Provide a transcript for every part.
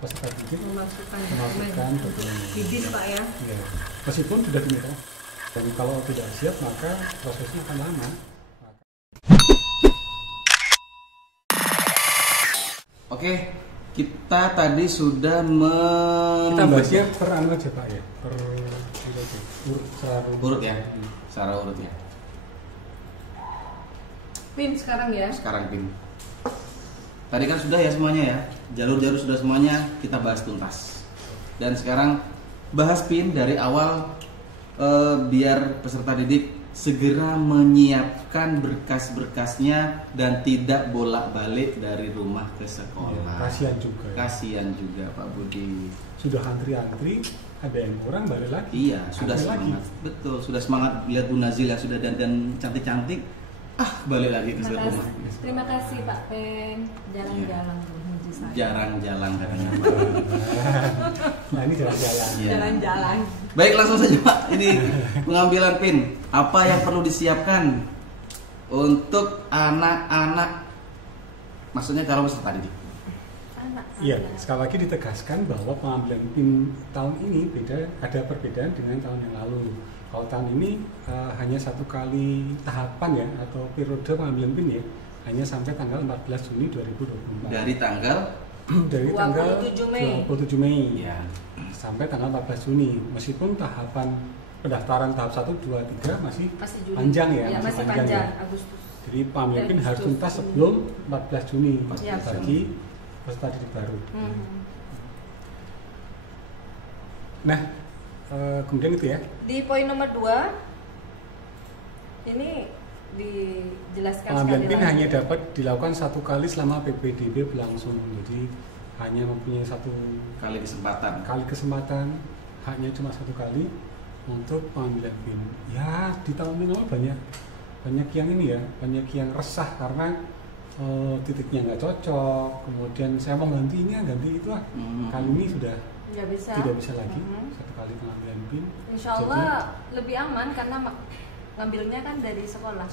peserta didik memasukkan dokumen bibit Pak ya. Ya, meskipun sudah diminta. Dan kalau tidak siap maka prosesnya akan lama. Oke, kita tadi sudah kita bahasnya per anu aja Pak ya, per urut ya, secara urut ya. PIN sekarang ya. Sekarang PIN. Tadi kan sudah ya semuanya ya, jalur-jalur sudah semuanya kita bahas tuntas. Dan sekarang bahas PIN dari awal biar peserta didik segera menyiapkan berkas-berkasnya dan tidak bolak-balik dari rumah ke sekolah. Kasihan juga. Kasihan juga Pak Budi. Sudah antri-antri, ada yang kurang balik lagi. Iya, sudah semangat. Betul, sudah semangat lihat Bu Nazil yang sudah dandan cantik-cantik. Balik lagi ke rumah. Terima kasih Pak Pen. Jalan-jalan menuju saya. Jarang-jalan katanya. Nah ini jalan-jalan. Iya. Jalan-jalan. Baik, langsung saja Pak. Ini pengambilan PIN. Apa yang perlu disiapkan untuk anak-anak? Maksudnya kalau peserta didik. Iya, sekali lagi ditegaskan bahwa pengambilan PIN tahun ini ada perbedaan dengan tahun yang lalu. Kalau tahun ini hanya satu kali tahapan ya, atau periode pengambilan PIN ya, hanya sampai tanggal 14 Juni 2024. Dari tanggal 27 Mei ya, sampai tanggal 14 Juni. Meskipun tahapan pendaftaran tahap 1, 2, 3 masih Juni. panjang ya, masih panjang ya. Agustus. Jadi pengambilan PIN harus tuntas sebelum 14 Juni Ya, bagi peserta didik baru. Nah, kemudian itu ya. Di poin nomor 2 ini dijelaskan Pengambilan sekali PIN lagi. hanya dapat dilakukan satu kali selama PPDB berlangsung. Jadi hanya mempunyai satu kali kesempatan, haknya cuma satu kali untuk pengambilan PIN. Ya di tahun ini banyak yang ini ya, banyak yang resah karena titiknya nggak cocok. Kemudian saya mau ganti ini, ganti itu lah. Kali ini sudah tidak bisa lagi satu kali pengambilan PIN. Insya Allah lebih aman karena ngambilnya kan dari sekolah.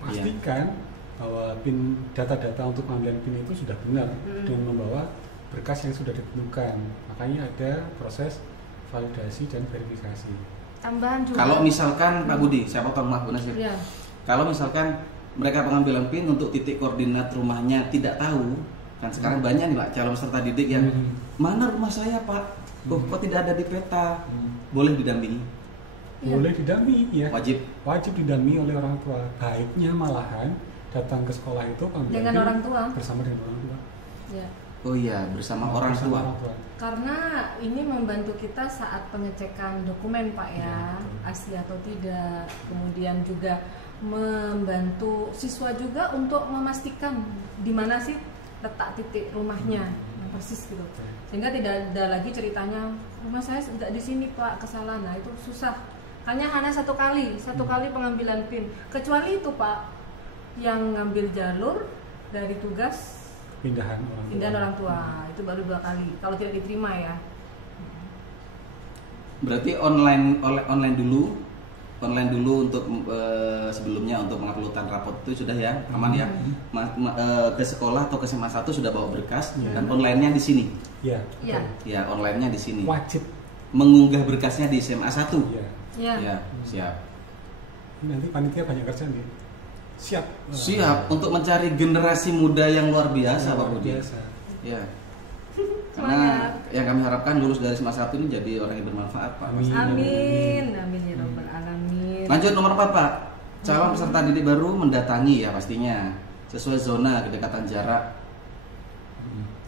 Pastikan bahwa PIN, data-data untuk pengambilan PIN itu sudah benar dengan membawa berkas yang sudah ditentukan. Makanya ada proses validasi dan verifikasi. Tambahan juga. Kalau misalkan Pak Budi, saya potong maaf Bu Nasir. Ya. Kalau misalkan mereka pengambilan PIN untuk titik koordinat rumahnya tidak tahu, kan sekarang banyak nih Pak calon peserta didik yang mana rumah saya Pak? Kok tidak ada di peta? Boleh didampingi? Boleh didampingi ya. Wajib didampingi oleh orang tua. Baiknya malahan datang ke sekolah itu dengan orang tua. Bersama dengan orang tua. Ya. Oh iya, bersama orang tua. Karena ini membantu kita saat pengecekan dokumen Pak ya, asli atau tidak. Kemudian juga membantu siswa juga untuk memastikan di mana sih letak titik rumahnya yang persis gitu. Sehingga tidak ada lagi ceritanya rumah saya tidak di sini Pak, kesalahan. Nah itu susah. Hanya satu kali pengambilan PIN. Kecuali itu Pak yang ngambil jalur dari tugas pindahan orang tua itu baru 2 kali kalau tidak diterima ya. Berarti online dulu untuk sebelumnya untuk penguploadan rapot itu sudah ya aman ya. Ke sekolah atau ke SMA 1 sudah bawa berkas dan online-nya di sini. Ya, online-nya di sini. Wajib mengunggah berkasnya di SMA 1. Ya, siap. Nanti panitia banyak kerja nih. Siap untuk mencari generasi muda yang luar biasa Pak Budi. Ya. Karena yang kami harapkan lulus dari SMA 1 ini jadi orang yang bermanfaat Pak. Amin ya rabbal alamin. Lanjut nomor 4 Pak. Calon peserta didik baru mendatangi ya pastinya sesuai zona kedekatan jarak.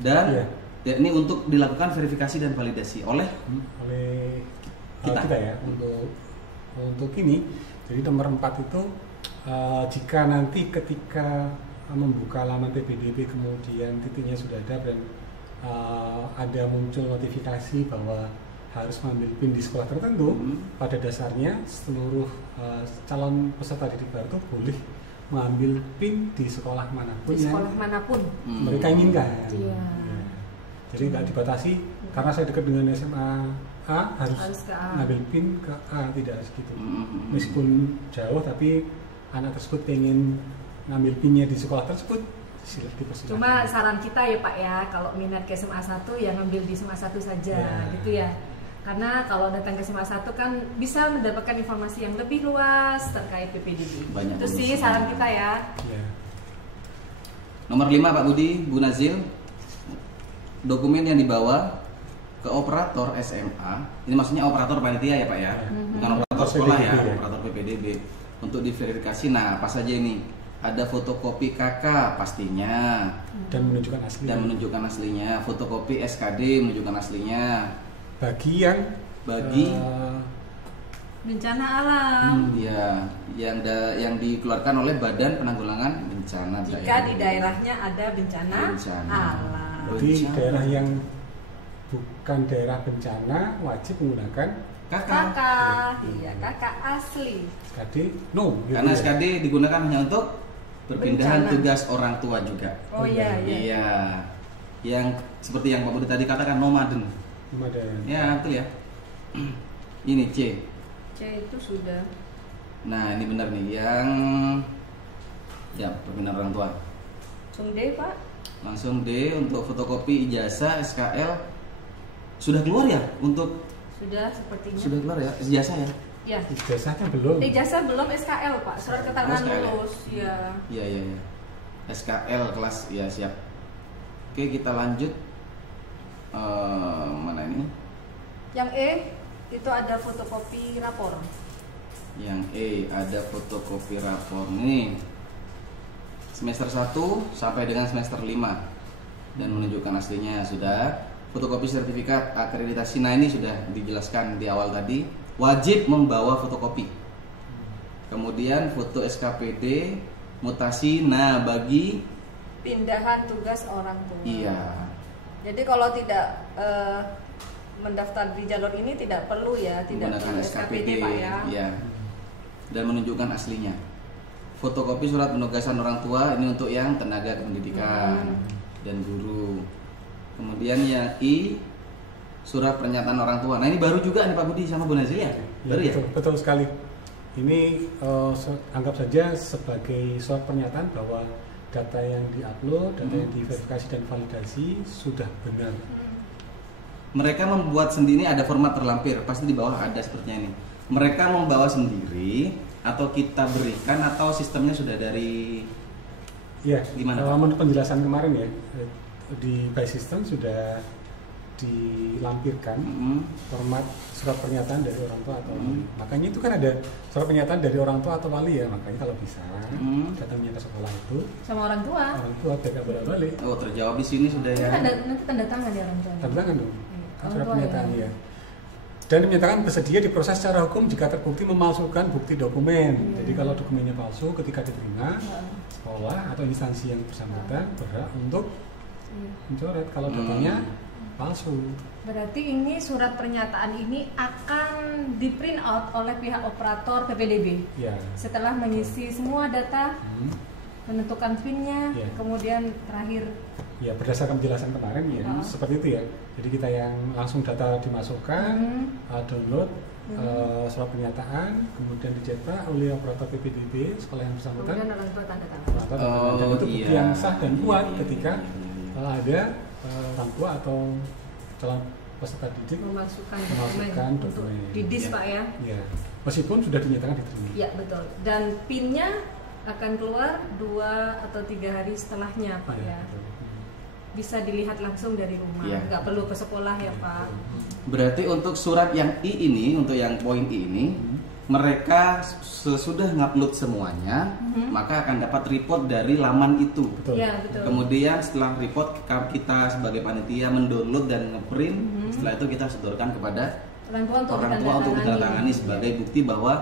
Dan ini untuk dilakukan verifikasi dan validasi oleh kita ya untuk ini. Jadi nomor 4 itu jika nanti ketika membuka laman PPDB kemudian titiknya sudah ada dan ada muncul notifikasi bahwa harus mengambil PIN di sekolah tertentu, pada dasarnya seluruh calon peserta didik baru itu boleh mengambil PIN di sekolah manapun mereka inginkan. Jadi nggak dibatasi karena saya dekat dengan SMA A harus ngambil PIN ke A, tidak segitu. Meskipun jauh tapi anak tersebut pengen ngambil PIN-nya di sekolah tersebut dipersilakan. Cuma saran kita ya Pak ya, kalau minat ke SMA 1 ya ngambil di SMA 1 saja gitu ya. Karena kalau datang ke SMA 1 kan bisa mendapatkan informasi yang lebih luas terkait PPDB. Banyak Itu sih bonusnya. saran kita ya. Ya. Nomor 5 Pak Budi, Bu Nazil, dokumen yang dibawa ke operator SMA, ini maksudnya operator panitia ya Pak ya, bukan operator sekolah ya, PPDB ya. operator PPDB, untuk diverifikasi. Nah, apa saja ini? Ada fotokopi KK pastinya, Dan menunjukkan asli. dan menunjukkan aslinya, fotokopi SKD menunjukkan aslinya. Bagi yang Bencana alam. Ya, yang dikeluarkan oleh Badan Penanggulangan Bencana Jika di daerahnya ada bencana alam. Jadi daerah yang bukan daerah bencana wajib menggunakan Kakak, iya kakak asli. SKD no gitu Karena ya. SKD digunakan hanya untuk perpindahan Bencana. tugas orang tua juga. Oh iya iya. Iya. Yang seperti yang Pak Budi tadi katakan nomaden. Nomaden. Ya, betul ya. Ini C. C itu sudah. Nah, ini benar nih yang ya perpindahan orang tua. Langsung D Pak. Langsung D untuk fotokopi ijazah SKL sudah keluar ya untuk Sudah sepertinya. sudah keluar ya ijazah ya. Ya. Ijazahnya belum. Ijazah belum SKL Pak, surat keterangan SKL ya? lulus. Ya. Iya iya iya. SKL kelas ya siap. Oke, kita lanjut. Mana ini? Yang E itu ada fotokopi rapor. Yang E ada fotokopi rapor nih. Semester 1 sampai dengan semester 5 dan menunjukkan aslinya sudah. Fotokopi sertifikat akreditasi. Nah, ini sudah dijelaskan di awal tadi, wajib membawa fotokopi. Kemudian foto SKPD, mutasi. Nah, bagi Pindahan tugas orang tua. iya. Jadi kalau tidak mendaftar di jalur ini tidak perlu ya, tidak Menggunakan perlu SKPD, Pak ya. ya. Dan menunjukkan aslinya. Fotokopi surat penugasan orang tua ini untuk yang tenaga pendidikan dan guru. Kemudian yang I surat pernyataan orang tua. Nah, ini baru juga nih Pak Budi sama Bu Nazil ya? Baru ya? Betul sekali. Ini anggap saja sebagai surat pernyataan bahwa data yang diupload, data yang diverifikasi dan validasi sudah benar. Mereka membuat sendiri, ada format terlampir, pasti di bawah ada sepertinya ini. Mereka membawa sendiri atau kita berikan atau sistemnya sudah dari Ya, Gimana, Pak? menurut penjelasan kemarin ya, di by system sudah dilampirkan format surat pernyataan dari orang tua atau wali. Makanya itu kan ada surat pernyataan dari orang tua atau wali ya. Makanya kalau bisa datangnya ke sekolah itu Sama orang tua. orang tua tidak bolak-balik. Oh, terjawab di sini sudah ya. Nanti tanda tangan ya orang tua. Tanda tangan dong. Orang Surat tua pernyataan ya. ya. Dan dinyatakan bersedia diproses secara hukum jika terbukti memalsukan bukti dokumen. Jadi kalau dokumennya palsu ketika diterima, sekolah atau instansi yang bersangkutan berhak untuk mencoret kalau datanya palsu. Berarti ini surat pernyataan ini akan di print out oleh pihak operator PPDB Ya. setelah mengisi semua data, menentukan PIN-nya, Ya. kemudian terakhir Ya, berdasarkan penjelasan kemarin ya, seperti itu ya. Jadi kita yang langsung data dimasukkan, download surat pernyataan, kemudian dicetak oleh operator PPDB sekolah yang bersangkutan. kemudian orang tua tanda tangan. Operator tanda tangan. Dan itu bukti iya. yang sah dan kuat Iya, ketika iya. ada orang tua atau calon peserta didik Memasukkan memasukkan untuk dokumen. didis Ya. Pak ya. Ya, meskipun sudah dinyatakan diterima. Ya betul. Dan PIN-nya akan keluar 2 atau 3 hari setelahnya Pak ya. betul. Bisa dilihat langsung dari rumah, Iya. nggak perlu ke sekolah ya Pak. Berarti untuk surat yang I ini, untuk yang poin I ini, mereka sesudah ngupload semuanya, maka akan dapat report dari laman itu. Betul. Ya betul. Kemudian setelah report kita sebagai panitia mendownload dan ngeprint, setelah itu kita sodorkan kepada orang tua untuk orang tua untuk ditandatangani sebagai bukti bahwa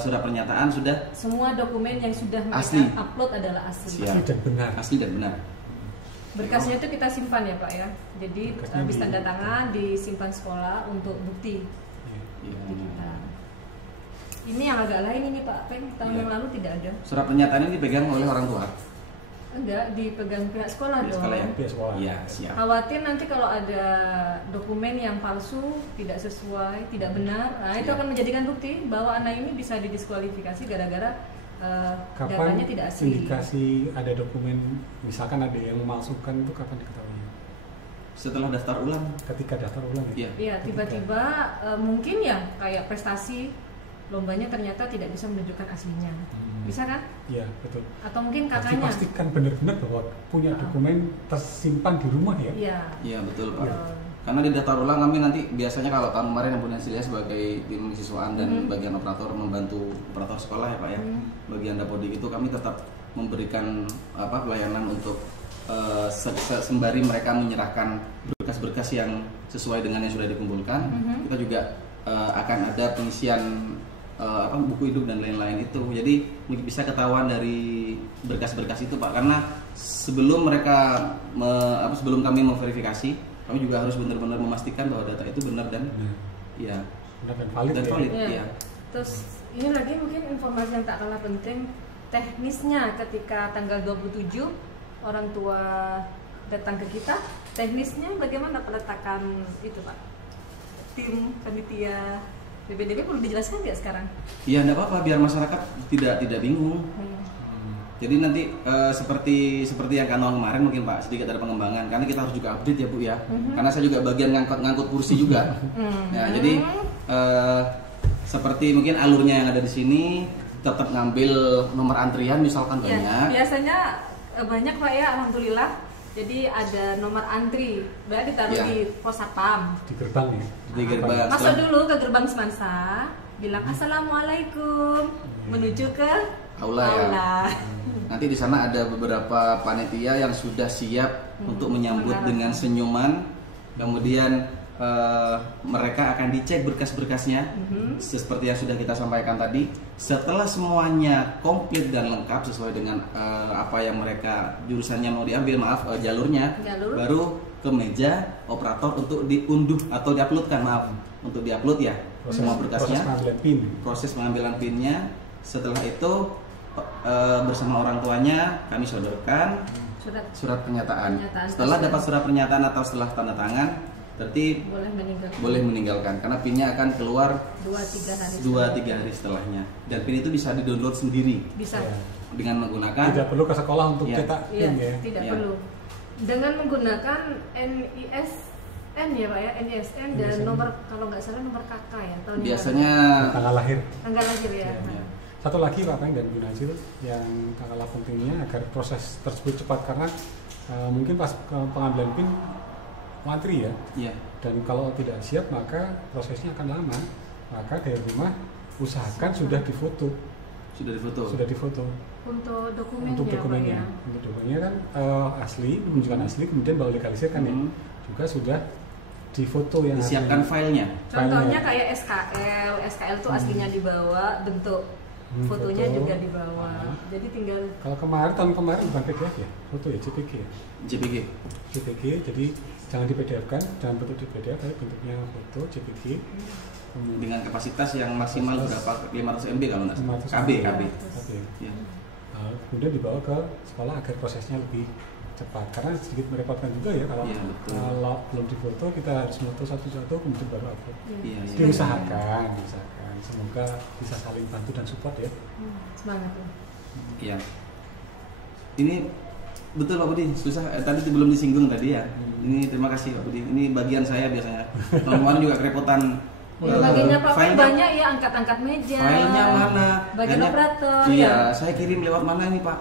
surat pernyataan sudah semua dokumen yang sudah mereka Asli. upload adalah asli. Siap. Asli dan benar. asli dan benar. Berkasnya itu kita simpan ya Pak ya. Jadi Berkasnya habis di- tanda tangan disimpan sekolah untuk bukti. Ya. Iya. Bukti kita. Ini yang agak lain ini Pak Peng, tahun Iya. yang lalu tidak ada. Surat pernyataan ini dipegang oleh orang tua. Enggak, dipegang pihak sekolah Pihak dong. sekolah ya? Pihak sekolah. Iya, siap. Khawatir nanti kalau ada dokumen yang palsu, tidak sesuai, tidak benar, nah itu Iya. akan menjadikan bukti bahwa anak ini bisa didiskualifikasi gara-gara Kapan datanya tidak asli. indikasi ada dokumen, misalkan ada yang memalsukan, itu kapan diketahui? Setelah daftar ulang. Ketika daftar ulang ya? Iya. Iya, tiba-tiba mungkin ya kayak prestasi lombanya ternyata tidak bisa menunjukkan aslinya. Bisa kan? Iya, betul. Atau mungkin Harus kakaknya. dipastikan benar-benar bahwa punya dokumen tersimpan di rumah ya? Iya. Iya betul Pak. Iya. Karena di daftar ulang kami nanti biasanya kalau tahun kemarin yang punya hasilnya sebagai tim siswaan dan bagian operator membantu operator sekolah ya Pak ya, bagian dapodik itu kami tetap memberikan pelayanan untuk sembari mereka menyerahkan berkas-berkas yang sesuai dengan yang sudah dikumpulkan, kita juga akan ada pengisian buku hidup dan lain-lain itu. Jadi bisa ketahuan dari berkas-berkas itu Pak, karena sebelum mereka sebelum kami memverifikasi, kami juga harus benar-benar memastikan bahwa data itu benar dan ya Benar dan valid dan ya? valid. Iya. Iya. Terus ini lagi mungkin informasi yang tak kalah penting, teknisnya ketika tanggal 27 orang tua datang ke kita, teknisnya bagaimana peletakan itu Pak? Tim panitia BPDB perlu dijelaskan nggak sekarang? Iya, enggak apa-apa biar masyarakat tidak bingung. Jadi nanti seperti yang kanal kemarin mungkin Pak, sedikit ada pengembangan karena kita harus juga update ya Bu ya. Karena saya juga bagian ngangkut kursi juga. Nah, jadi seperti mungkin alurnya yang ada di sini tetap ngambil nomor antrian misalkan Ya, banyak. biasanya banyak Pak ya, alhamdulillah. Jadi ada nomor antri, berarti ditaruh Iya. di pos satpam. Di gerbang ya? Di gerbang. Masuk dulu ke gerbang Semansa, bilang assalamualaikum, menuju ke Aula ya. Nanti di sana ada beberapa panitia yang sudah siap untuk menyambut dengan senyuman. Kemudian mereka akan dicek berkas-berkasnya seperti yang sudah kita sampaikan tadi. Setelah semuanya komplit dan lengkap sesuai dengan apa yang mereka jurusannya mau diambil, jalurnya, baru ke meja operator untuk diunduh atau diuploadkan, untuk diupload ya semua berkasnya. Proses pengambilan PIN. Proses pengambilan PIN-nya. Setelah itu bersama orang tuanya kami sodorkan surat pernyataan. Setelah dapat surat pernyataan atau setelah tanda tangan, berarti boleh meninggalkan karena PIN-nya akan keluar 2-3 hari setelahnya. Dan PIN itu bisa di-download sendiri. Bisa. Dengan menggunakan Tidak perlu ke sekolah untuk cetak PIN ya? Tidak Iya. perlu. Dengan menggunakan NISN ya Pak ya, NISN dan nomor, kalau nggak salah nomor KK ya. Tahun biasanya Tanggal lahir. tanggal lahir ya. Iya. Satu lagi Pak Peng dan Bu Nazil yang tak kalah pentingnya agar proses tersebut cepat, karena mungkin pas pengambilan PIN antri ya, Iya. dan kalau tidak siap maka prosesnya akan lama. Maka dari rumah usahakan sudah difoto. Sudah difoto. Sudah difoto. Untuk dokumennya, Untuk dokumennya, Pak ya. untuk dokumennya kan asli, menunjukkan asli, kemudian baru legalisir kan ya. Juga sudah difoto yang Disiapkan asli. filenya. Contohnya kayak SKL tuh aslinya dibawa, bentuk fotonya Foto. juga dibawa. Jadi tinggal Kalau tahun kemarin bukan PDF ya, foto ya, JPG ya. JPG. JPG, jadi jangan di PDF kan, jangan bentuk di PDF, tapi bentuknya foto JPG. Dengan kapasitas yang maksimal berapa? 500 MB kalau nggak salah. 500 KB. Oke. Ya. Kemudian dibawa ke sekolah agar prosesnya lebih cepat, karena sedikit merepotkan juga ya kalau Iya, betul. kalau belum difoto kita harus foto satu-satu kemudian baru upload. Iya, iya. Diusahakan, semoga bisa saling bantu dan support ya. semangat ya. Iya. Ini betul Pak Budi, susah. Tadi belum disinggung tadi ya. Ini terima kasih Pak Budi. Ini bagian saya biasanya. Teman-teman juga kerepotan. Ya, bagiannya Pak Peng filenya- banyak ya, angkat-angkat meja. Filenya mana? Bagian Akhirnya- operator. Iya, ya. saya kirim lewat mana ini Pak?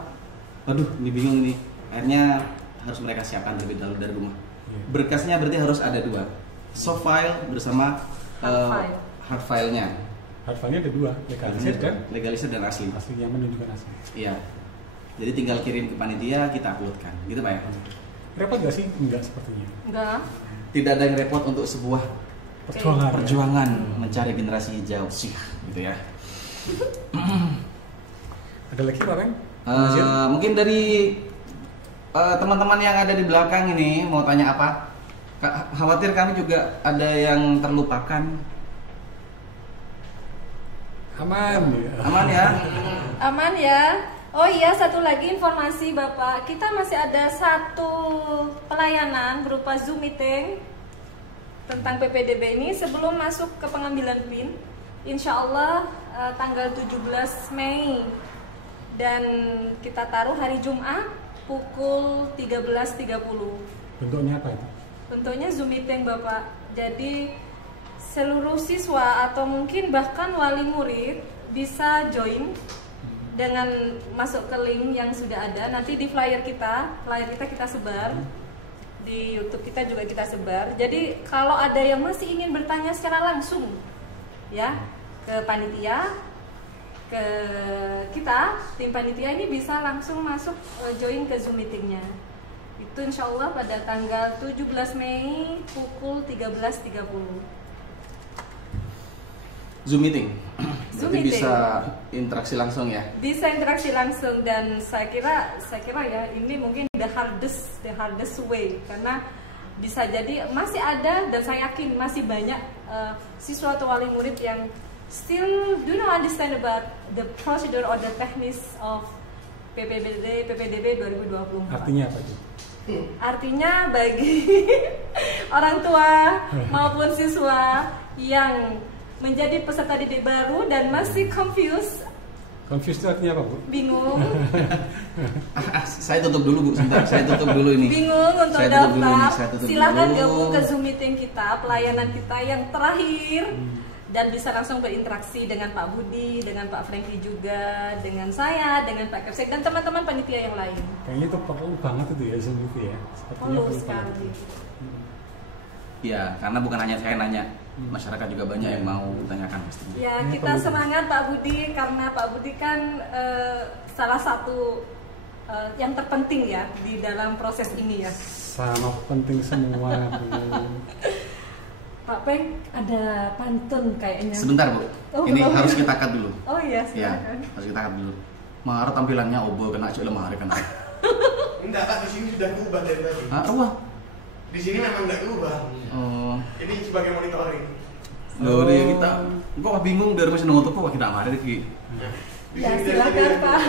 Aduh, ini bingung ini. Akhirnya harus mereka siapkan terlebih dahulu dari rumah. Iya. Berkasnya berarti harus ada 2. Soft file bersama hard file-nya. Hard file-nya ada 2, legalisir dan Legalisir dan asli. asli yang menunjukkan asli. Iya. Jadi tinggal kirim ke panitia, kita uploadkan. Gitu Pak ya. Repot nggak sih? Enggak sepertinya. Enggak. Tidak ada yang repot untuk sebuah Perjuangan. perjuangan mencari generasi hijau sih, gitu ya. Ada lagi Pak Peng? Mungkin dari teman-teman yang ada di belakang ini mau tanya apa? Khawatir kami juga ada yang terlupakan. Aman ya. Aman ya? Aman ya. Oh iya, satu lagi informasi Bapak, kita masih ada satu pelayanan berupa Zoom meeting tentang PPDB ini sebelum masuk ke pengambilan PIN. Insya Allah tanggal 17 Mei dan kita taruh hari Jumat pukul 13.30. Bentuknya apa itu? Bentuknya Zoom meeting Bapak. Jadi seluruh siswa atau mungkin bahkan wali murid bisa join dengan masuk ke link yang sudah ada. Nanti di flyer kita sebar. Di YouTube kita juga kita sebar. Jadi kalau ada yang masih ingin bertanya secara langsung ya ke panitia, ke kita, tim panitia ini bisa langsung masuk join ke Zoom meetingnya. Itu insya Allah pada tanggal 17 Mei pukul 13.30. Zoom meeting. Zoom Jadi meeting. bisa interaksi langsung ya. Bisa interaksi langsung dan saya kira ya ini mungkin the hardest way karena bisa jadi masih ada dan saya yakin masih banyak siswa atau wali murid yang still do not understand about the procedure or the techniques of PPDB 2024. Artinya apa itu? Artinya bagi orang tua maupun siswa yang menjadi peserta didik baru dan masih confused. Confused itu artinya apa, Bu? Bingung. Saya tutup dulu, Bu. Sebentar, saya tutup dulu ini. Bingung untuk Saya tutup dulu daftar. nih, saya tutup Silakan dulu. gabung ke Zoom meeting kita, pelayanan kita yang terakhir. Dan bisa langsung berinteraksi dengan Pak Budi, dengan Pak Franky juga, dengan saya, dengan Pak Kapsek dan teman-teman panitia yang lain. Kayaknya itu perlu banget itu ya Zoom itu ya. Sepertinya Perlu perlu banget. sekali. Ya, karena bukan hanya saya nanya, masyarakat juga banyak yang mau tanyakan pasti. Ya, Ini kita perlu. semangat Pak Budi karena Pak Budi kan salah satu yang terpenting ya di dalam proses ini ya. Sama penting semua, Bu. Pak Peng ada pantun kayaknya. Sebentar, Bu. Oh, Ini belum. harus kita cut dulu. Oh iya, Ya, silakan. harus kita cut dulu. Marah tampilannya obo kena cek lemari kena. Enggak Pak, di sini sudah diubah dari tadi. Ah, wah. Di sini memang enggak diubah. Oh. Ini sebagai monitoring. Loh, dia kita kok bingung dari mesin nutup kok kita marah iki. Di Ya sini dari silakan tadi- Pak,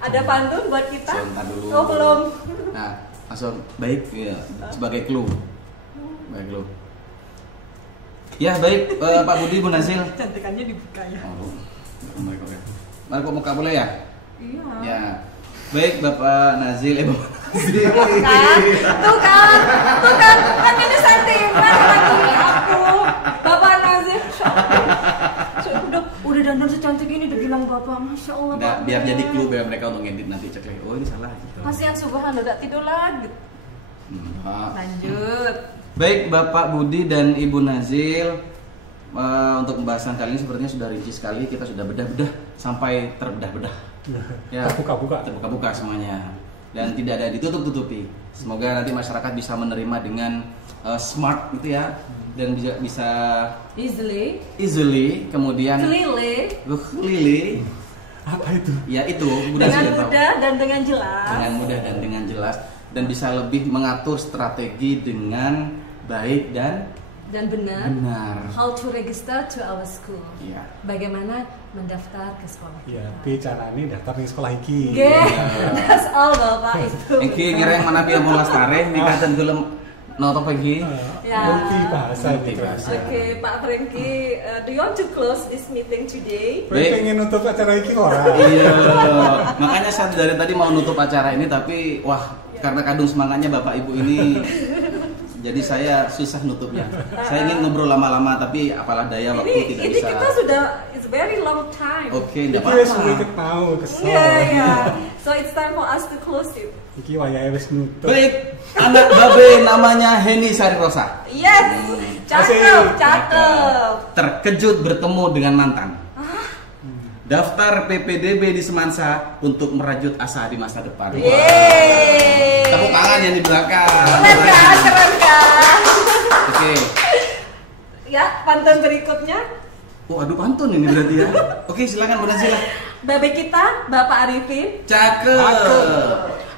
ada pantun buat kita? Sebentar dulu. Oh belum. Nah, langsung baik ya sebagai clue. Baik clue. Ya baik Pak Budi Bu Nazil. Cantikannya dibuka ya. Oh, baik oke. Mari kok muka boleh ya? Iya. Ya. Baik Bapak Nazil, Bapak Nazil. Tuh kan ini sentimen lagi aku. Bapak Nazif. Udah dandan secantik ini udah bilang Bapak, Masya Allah. Nggak, Pak. biar jadi clue biar mereka untuk ngedit nanti cek lagi. Oh ini salah gitu. Kasihan subhanallah udah tidur lagi. Nah. Lanjut. Baik Bapak Budi dan Ibu Nazil, untuk pembahasan kali ini sepertinya sudah rinci sekali. Kita sudah bedah-bedah sampai terbedah-bedah. Ya, terbuka-buka semuanya dan tidak ada ditutup-tutupi. Semoga nanti masyarakat bisa menerima dengan smart gitu ya dan bisa easily kemudian lili Apa itu? ya itu Dengan mudah dan dengan jelas. dengan mudah dan dengan jelas dan bisa lebih mengatur strategi dengan baik dan benar. How to register to our school. Iya. Bagaimana mendaftar ke sekolah Ya, kita. B carane daftar di sekolah iki. That's all Bapak itu. Iki ngira yang mana pilih mau lastare nikah dan film noto pagi. Ya. Multi bahasa Multi gitu. bahasa. Oke, Pak Franky, do you want to close this meeting today? Kowe Baik. pengen nutup acara iki ora? Iya. Makanya saya dari tadi mau nutup acara ini tapi wah karena kandung semangatnya Bapak Ibu ini jadi saya susah nutupnya. Saya ingin ngobrol lama-lama tapi apalah daya waktu tidak Ini bisa. kita sudah it's very long time. Oke, enggak Iki wis apa-apa. wiket mau kesel. Iya. So it's time for us to close it. Iki wayahe wis nutup. Baik, anak babe namanya Heni Sarirosa. Yes. Cakep. Terkejut bertemu dengan mantan. Daftar PPDB di Semansa untuk merajut asa di masa depan. Yeay. Tepuk tangan yang di belakang. Keren kan? Oke. Ya, pantun berikutnya. Oh, aduh pantun ini berarti ya. Oke, silakan Bu Nazila. Babe kita, Bapak Arifin, Cakep.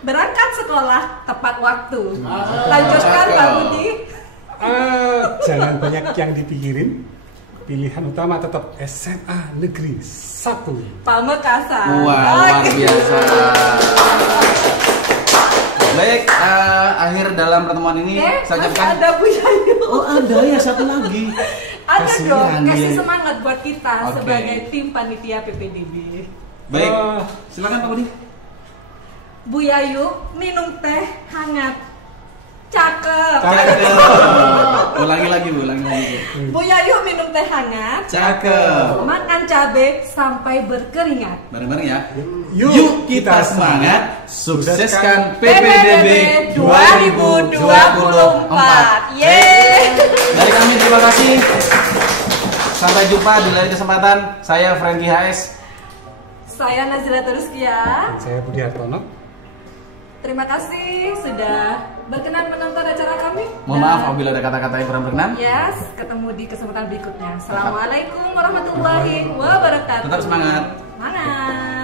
berangkat sekolah tepat waktu. Lanjutkan Cakep. Pak Budi. Jangan banyak yang dipikirin. Pilihan utama tetap SMA Negeri 1. Pamekasan. Wah, luar biasa. Baik, akhir dalam pertemuan ini saya masih ucapkan. ada Bu Yayu. Oh ada ya satu lagi. Ada Kasihan dong, dia. kasih semangat buat kita Oke. sebagai tim panitia PPDB. Baik, silakan Pak Budi. Bu Yayu minum teh hangat. Cakep. Ulangi lagi Bu. Bu Yayu minum teh hangat. Cakep. Makan cabai sampai berkeringat. Bareng-bareng ya. Yuk kita semangat sukseskan PPDB 2024. Yeay. Dari kami terima kasih. Sampai jumpa di lain kesempatan. Saya Franky HS. Saya Nazila Teruskia. Dan saya Budi Hartono. Terima kasih sudah berkenan menonton acara kami. Mohon maaf apabila ada kata-kata yang kurang berkenan. Yes, ketemu di kesempatan berikutnya. Assalamualaikum warahmatullahi wabarakatuh. Tetap semangat. Semangat.